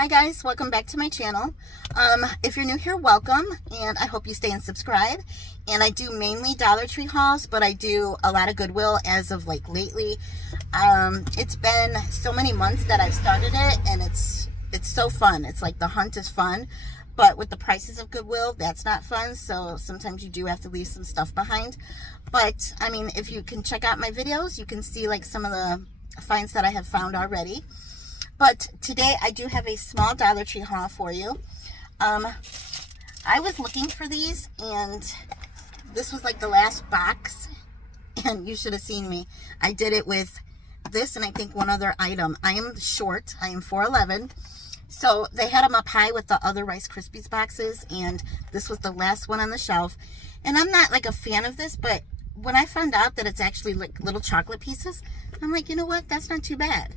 Hi guys, welcome back to my channel. If you're new here, welcome, and I hope you stay and subscribe. And I do mainly Dollar Tree hauls, but I do a lot of Goodwill as of like lately. It's been so many months that I've started it, and it's so fun. It's like the hunt is fun, but with the prices of Goodwill, that's not fun. So sometimes you do have to leave some stuff behind. But I mean, if you can check out my videos, you can see like some of the finds that I have found already. But today I do have a small Dollar Tree haul for you. I was looking for these, and this was like the last box, and you should have seen me. I did it with this and I think one other item. I am short. I am 4'11". So they had them up high with the other Rice Krispies boxes, and this was the last one on the shelf. And I'm not like a fan of this, but when I found out that it's actually like little chocolate pieces, I'm like, you know what? That's not too bad.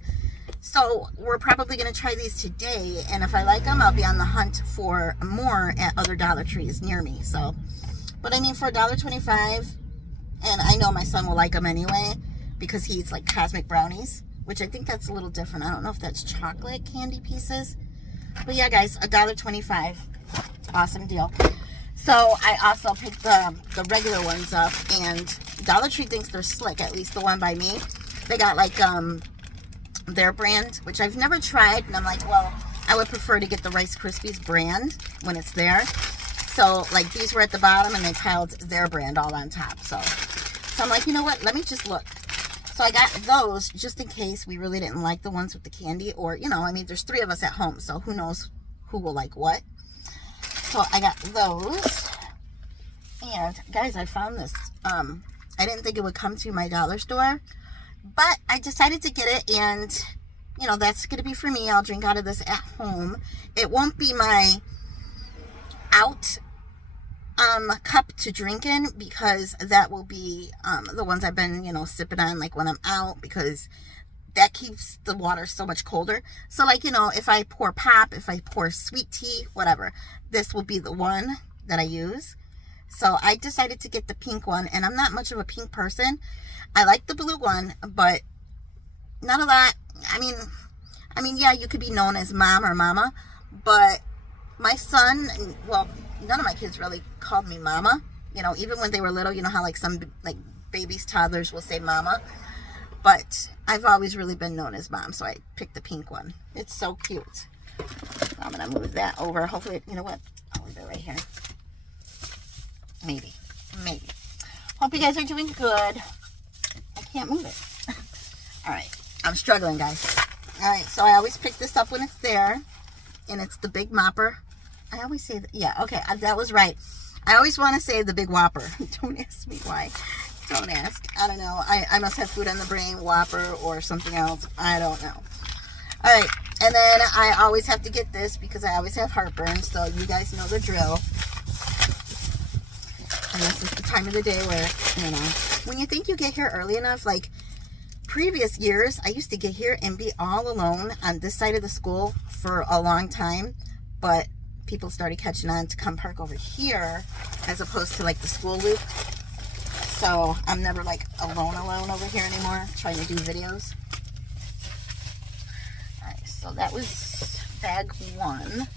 So we're probably going to try these today, and if I like them, I'll be on the hunt for more at other Dollar Trees near me. So, but I mean, for $1.25, and I know my son will like them anyway because he eats like cosmic brownies, which I think that's a little different. I don't know if that's chocolate candy pieces, but yeah, guys, $1.25, awesome deal. So I also picked the regular ones up, and Dollar Tree thinks they're slick, at least the one by me. They got like their brand, which I've never tried, and I'm like, well, I would prefer to get the Rice Krispies brand when it's there. So like these were at the bottom, and they piled their brand all on top. So I'm like, you know what, let me just look. So I got those just in case we really didn't like the ones with the candy, or, you know, I mean, there's 3 of us at home, so who knows who will like what. So I got those. And guys, I found this. I didn't think it would come to my dollar store, but I decided to get it, and, you know, that's going to be for me. I'll drink out of this at home. It won't be my out cup to drink in, because that will be the ones I've been, you know, sipping on, like when I'm out, because that keeps the water so much colder. So, like, you know, if I pour pop, if I pour sweet tea, whatever, this will be the one that I use. So I decided to get the pink one, and I'm not much of a pink person. I like the blue one, but not a lot. I mean, yeah, you could be known as mom or mama, but my son, well, none of my kids really called me mama. You know, even when they were little, you know how like some like babies, toddlers will say mama, but I've always really been known as mom, so I picked the pink one. It's so cute. I'm gonna move that over. Hopefully, you know what? I'll leave it right here. Maybe. Hope you guys are doing good. I can't move it. All right, I'm struggling, guys. All right, so I always pick this up when it's there, and it's the Big Mopper. I always say that. Yeah, okay, that was right. I always want to say the Big Whopper. Don't ask me why. Don't ask. I don't know. I must have food on the brain, Whopper or something else. I don't know. All right, and then I always have to get this because I always have heartburn, so you guys know the drill. And this is the time of the day where, you know, when you think you get here early enough, like previous years, I used to get here and be all alone on this side of the school for a long time, but people started catching on to come park over here as opposed to like the school loop. So I'm never like alone over here anymore trying to do videos. All right, so that was bag 1.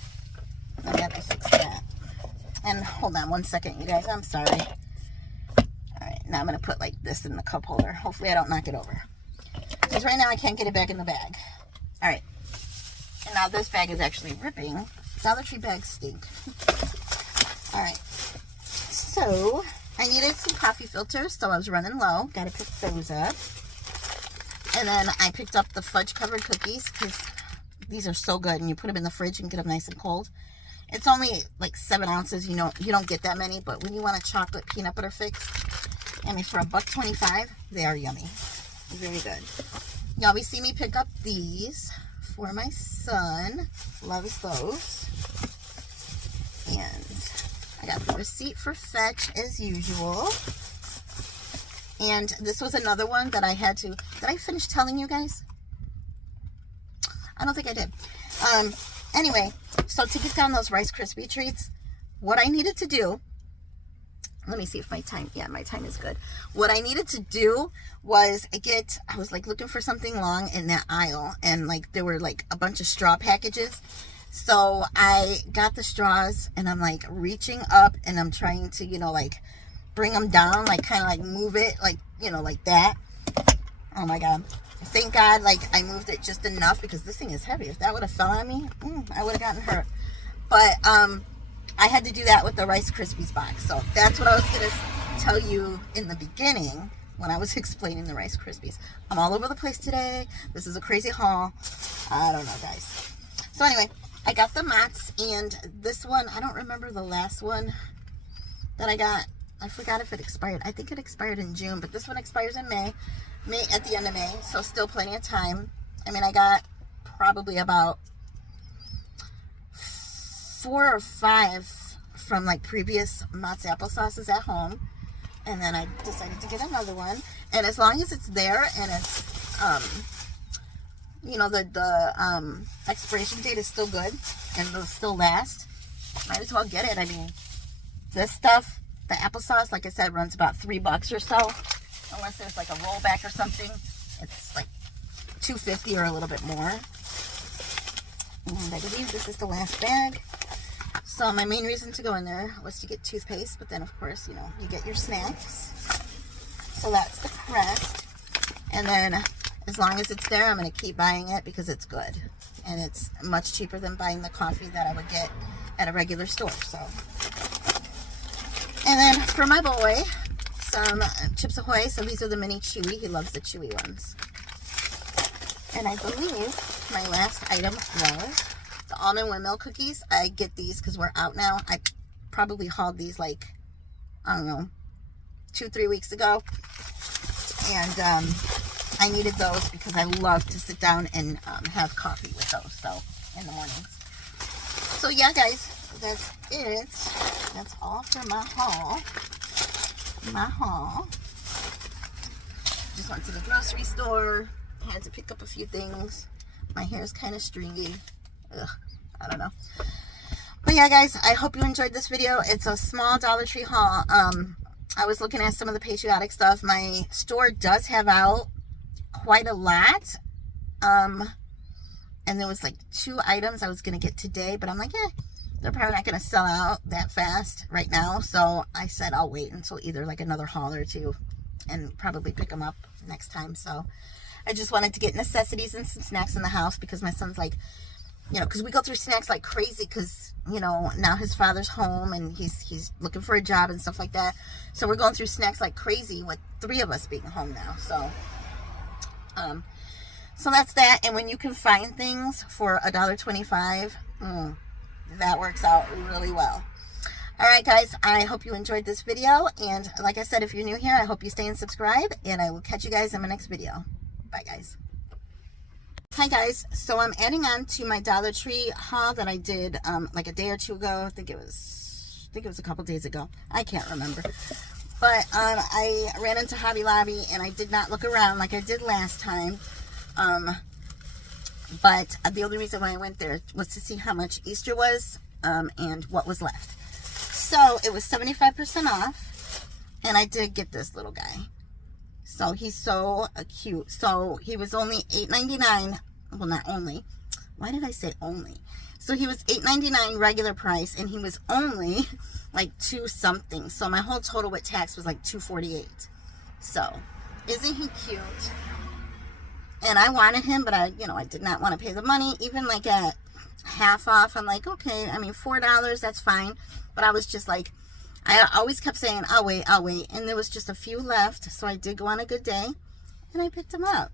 I have to fix that. And hold on one second, you guys. I'm sorry. All right, now I'm going to put like this in the cup holder. Hopefully I don't knock it over, because right now I can't get it back in the bag. All right. And now this bag is actually ripping. Dollar Tree bags stink. All right. So I needed some coffee filters, so I was running low. Got to pick those up. And then I picked up the fudge covered cookies, because these are so good, and you put them in the fridge and get them nice and cold. It's only like 7 ounces. You know, you don't get that many, but when you want a chocolate peanut butter fix, I mean, for $1.25, they are yummy. Very good. You always see me pick up these for my son. Loves those. And I got the receipt for Fetch as usual. And this was another one that I had to... Did I finish telling you guys? I don't think I did. Anyway, so to get down those Rice Krispie treats, what I needed to do, let me see if my time, yeah, my time is good. What I needed to do was I was like looking for something long in that aisle, and like there were like a bunch of straw packages. So I got the straws and I'm like reaching up and I'm trying to, you know, like bring them down, like kind of like move it, like, you know, like that. Oh my God. Thank God, like I moved it just enough because this thing is heavy. If that would have fell on me, I would have gotten hurt. But I had to do that with the Rice Krispies box. So that's what I was going to tell you in the beginning when I was explaining the Rice Krispies. I'm all over the place today. This is a crazy haul. I don't know, guys. So anyway, I got the Mott's, and this one, I don't remember the last one that I got. I forgot if it expired. I think it expired in June, but this one expires in May at the end of May, so still plenty of time. I mean, I got probably about 4 or 5 from like previous Mott's applesauces at home, and then I decided to get another one. And as long as it's there and it's you know, the expiration date is still good and it'll still last, might as well get it. I mean, this stuff, the applesauce, like I said, runs about $3 or so, unless there's like a rollback or something. It's like $2.50 or a little bit more. And I believe this is the last bag. So my main reason to go in there was to get toothpaste, but then of course, you know, you get your snacks. So that's the Crest. And then as long as it's there, I'm going to keep buying it because it's good. And it's much cheaper than buying the coffee that I would get at a regular store. So, and then for my boy, some Chips Ahoy. So these are the mini chewy. He loves the chewy ones. And I believe my last item was the almond windmill cookies. I get these because we're out now. I probably hauled these like, I don't know, 2-3 weeks ago. And I needed those because I love to sit down and have coffee with those, so in the mornings. So yeah, guys, that's it. That's all for my haul. Just went to the grocery store. Had to pick up a few things. My hair is kind of stringy. Ugh, I don't know. But yeah, guys, I hope you enjoyed this video. It's a small Dollar Tree haul. I was looking at some of the patriotic stuff. My store does have out quite a lot. And there was like 2 items I was going to get today, but I'm like, they're probably not going to sell out that fast right now. So I said I'll wait until either like another haul or 2 and probably pick them up next time. So I just wanted to get necessities and some snacks in the house because my son's like, you know, because we go through snacks like crazy because, you know, now his father's home and he's looking for a job and stuff like that. So we're going through snacks like crazy with 3 of us being home now. So, so that's that. And when you can find things for $1.25, that works out really well. All right, guys, I hope you enjoyed this video. And like I said, if you're new here, I hope you stay and subscribe. And I will catch you guys in my next video. Bye, guys. Hi, guys. So I'm adding on to my Dollar Tree haul that I did like a day or 2 ago. I think it was a couple days ago. I can't remember. But I ran into Hobby Lobby and I did not look around like I did last time. But the only reason why I went there was to see how much Easter was and what was left. So it was 75% off, and I did get this little guy. So he's so cute. So he was only $8.99. Well, not only. Why did I say only? So he was $8.99 regular price, and he was only like $2 something. So my whole total with tax was like $2.48. So isn't he cute? And I wanted him, but I did not want to pay the money, even like at half off. I'm like, okay, I mean, $4, that's fine. But I was just like, I always kept saying, I'll wait. And there was just a few left. So I did go on a good day and I picked him up.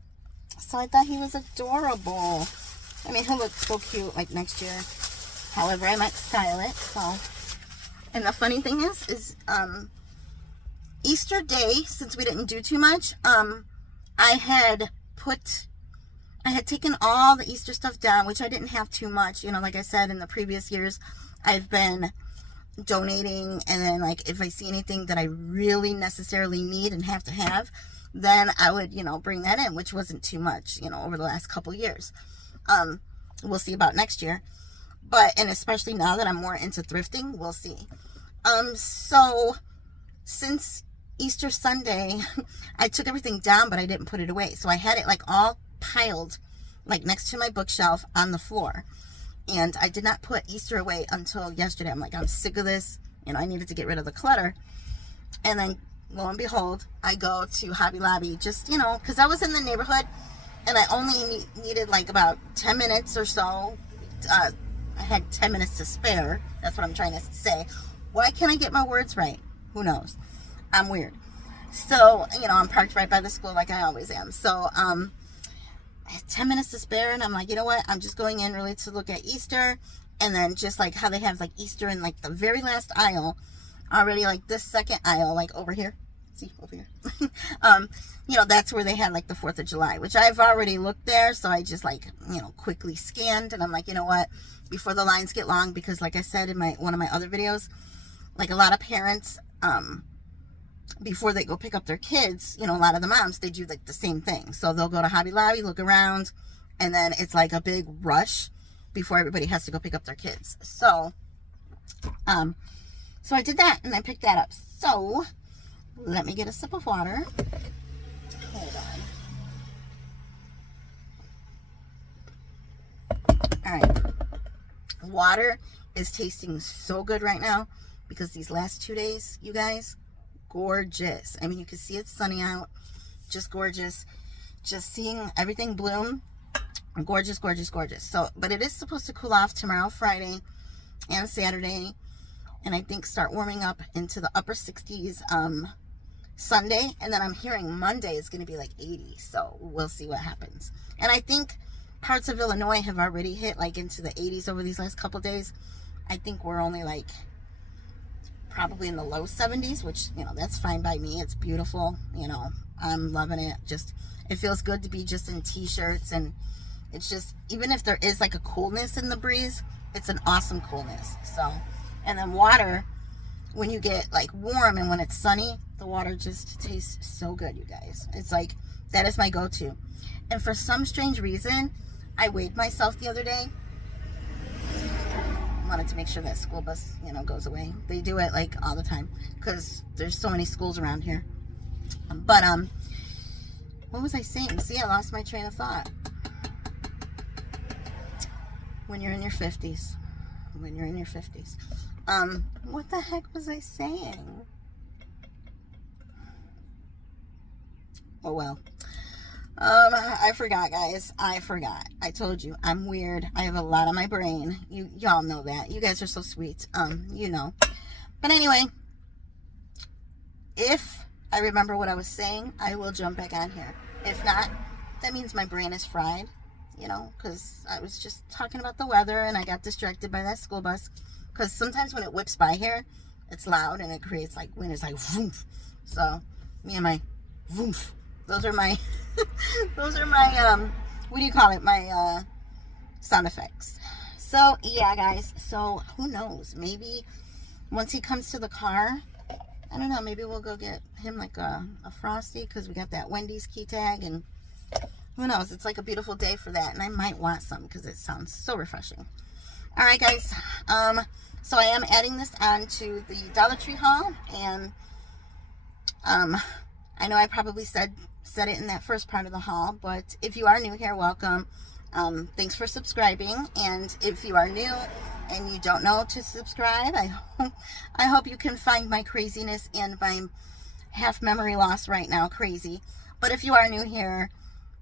So I thought he was adorable. I mean, he'll look so cute like next year. However, I might style it. So, and the funny thing is Easter Day, since we didn't do too much, I had taken all the Easter stuff down, which I didn't have too much. You know, like I said, in the previous years, I've been donating, and then like if I see anything that I really necessarily need and have to have, then I would, bring that in, which wasn't too much, over the last couple years. We'll see about next year. But, and especially now that I'm more into thrifting, we'll see. So since Easter Sunday, I took everything down, but I didn't put it away. So I had it like all piled like next to my bookshelf on the floor. And I did not put Easter away until yesterday. I'm like, I'm sick of this. You know, I needed to get rid of the clutter. And then, lo and behold, I go to Hobby Lobby just, you know, because I was in the neighborhood and I only needed like about 10 minutes or so. I had 10 minutes to spare. That's what I'm trying to say. Why can't I get my words right? Who knows? I'm weird. So, you know, I'm parked right by the school like I always am. So, I had 10 minutes to spare, and I'm like, you know what? I'm just going in really to look at Easter. And then just like how they have like Easter in like the very last aisle, already like this second aisle, like over here. See, over here. You know, that's where they had like the 4th of July, which I've already looked there. So I just like, you know, quickly scanned, and I'm like, you know what? Before the lines get long, because like I said in one of my other videos, like a lot of parents, before they go pick up their kids, you know, a lot of the moms, they do like the same thing. So they'll go to Hobby Lobby, look around, and then it's like a big rush before everybody has to go pick up their kids. So, so I did that, and I picked that up. So let me get a sip of water. Hold on. All right. Water is tasting so good right now because these last 2 days, you guys, gorgeous. I mean, you can see it's sunny out, just gorgeous. Just seeing everything bloom, gorgeous, gorgeous, gorgeous. So, but it is supposed to cool off tomorrow, Friday, and Saturday, and I think start warming up into the upper 60s Sunday, and then I'm hearing Monday is going to be like 80. So we'll see what happens. And I think parts of Illinois have already hit like into the 80s over these last couple days. I think we're only like probably in the low 70s, which, you know, that's fine by me. It's beautiful. You know, I'm loving it. Just, it feels good to be just in t-shirts, and it's just, even if there is like a coolness in the breeze, it's an awesome coolness. So, and then water, when you get like warm and when it's sunny, the water just tastes so good, you guys. It's like, that is my go-to. And for some strange reason, I weighed myself the other day. Wanted to make sure that school bus, you know, goes away. They do it like all the time because there's so many schools around here. But what was I saying? See, I lost my train of thought. When you're in your 50s. When you're in your 50s. What the heck was I saying? Oh well. I forgot, guys. I forgot. I told you, I'm weird. I have a lot on my brain. Y'all know that. You guys are so sweet. You know. But anyway, if I remember what I was saying, I will jump back on here. If not, that means my brain is fried, you know, because I was just talking about the weather and I got distracted by that school bus. Because sometimes when it whips by here, it's loud and it creates like wind. It's like woof. So me and my woof. Those are my those are my what do you call it? My sound effects. So yeah, guys. So who knows? Maybe once he comes to the car, I don't know. Maybe we'll go get him like a Frosty because we got that Wendy's key tag, and who knows? It's like a beautiful day for that, and I might want some because it sounds so refreshing. All right, guys. So I am adding this on to the Dollar Tree haul, and I know I probably said it in that first part of the haul, but if you are new here, welcome. Thanks for subscribing, and if you are new and you don't know to subscribe, I hope you can find my craziness and my half memory loss right now crazy. But if you are new here,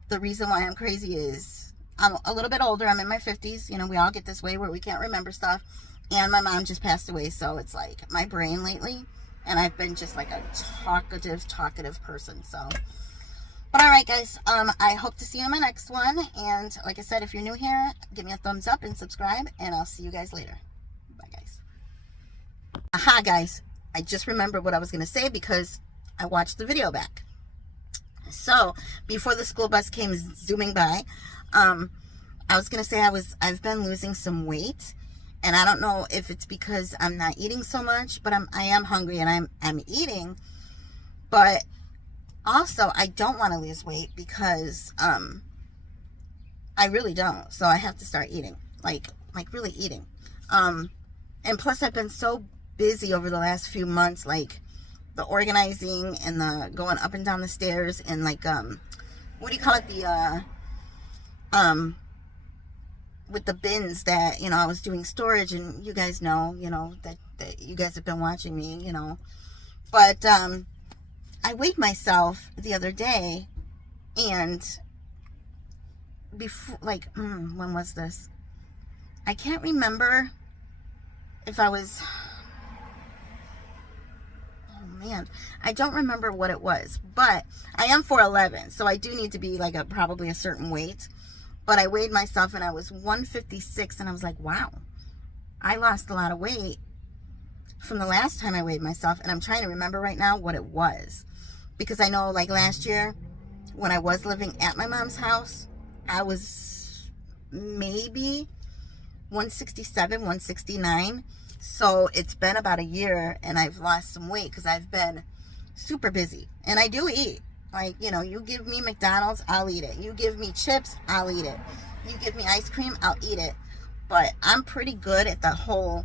the reason why I'm crazy is I'm a little bit older. I'm in my 50s. You know, we all get this way where we can't remember stuff, and my mom just passed away, so it's like my brain lately, and I've been just like a talkative person. So, but all right, guys, I hope to see you in my next one. And like I said, if you're new here, give me a thumbs up and subscribe, and I'll see you guys later. Bye, guys. Aha, guys, I just remembered what I was going to say because I watched the video back. So before the school bus came zooming by, I was going to say I've been losing some weight, and I don't know if it's because I'm not eating so much, but I am hungry and I'm eating, but also I don't want to lose weight because I really don't. So I have to start eating, like really eating. And plus I've been so busy over the last few months, like the organizing and the going up and down the stairs, and like what do you call it, the with the bins that, I was doing storage, and you guys know, that you guys have been watching me, but I weighed myself the other day, and before, like, when was this? I can't remember if I was, oh man, I don't remember what it was, but I am 4'11", so I do need to be like probably a certain weight. But I weighed myself and I was 156, and I was like, wow, I lost a lot of weight from the last time I weighed myself. And I'm trying to remember right now what it was, because I know, like, last year when I was living at my mom's house, I was maybe 167, 169. So it's been about a year, and I've lost some weight because I've been super busy. And I do eat. Like, you give me McDonald's, I'll eat it. You give me chips, I'll eat it. You give me ice cream, I'll eat it. But I'm pretty good at the whole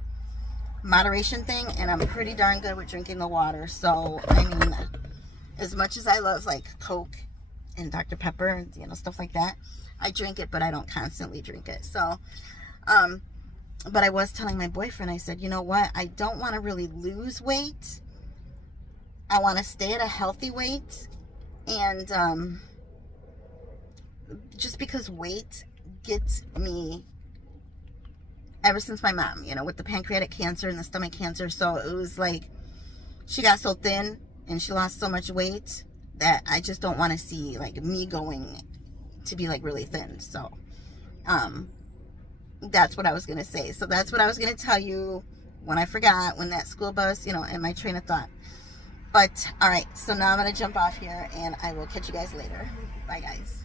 moderation thing, and I'm pretty darn good with drinking the water. So, I mean, as much as I love, like, Coke and Dr. Pepper and, stuff like that, I drink it, but I don't constantly drink it. So, but I was telling my boyfriend, I said, you know what? I don't want to really lose weight. I want to stay at a healthy weight. And just because weight gets me, ever since my mom, with the pancreatic cancer and the stomach cancer. So it was like, she got so thin and she lost so much weight that I just don't want to see, like, me going to be, like, really thin. So, that's what I was going to say. So that's what I was going to tell you when I forgot, when that school bus, in my train of thought. But, all right, so now I'm going to jump off here, and I will catch you guys later. Bye, guys.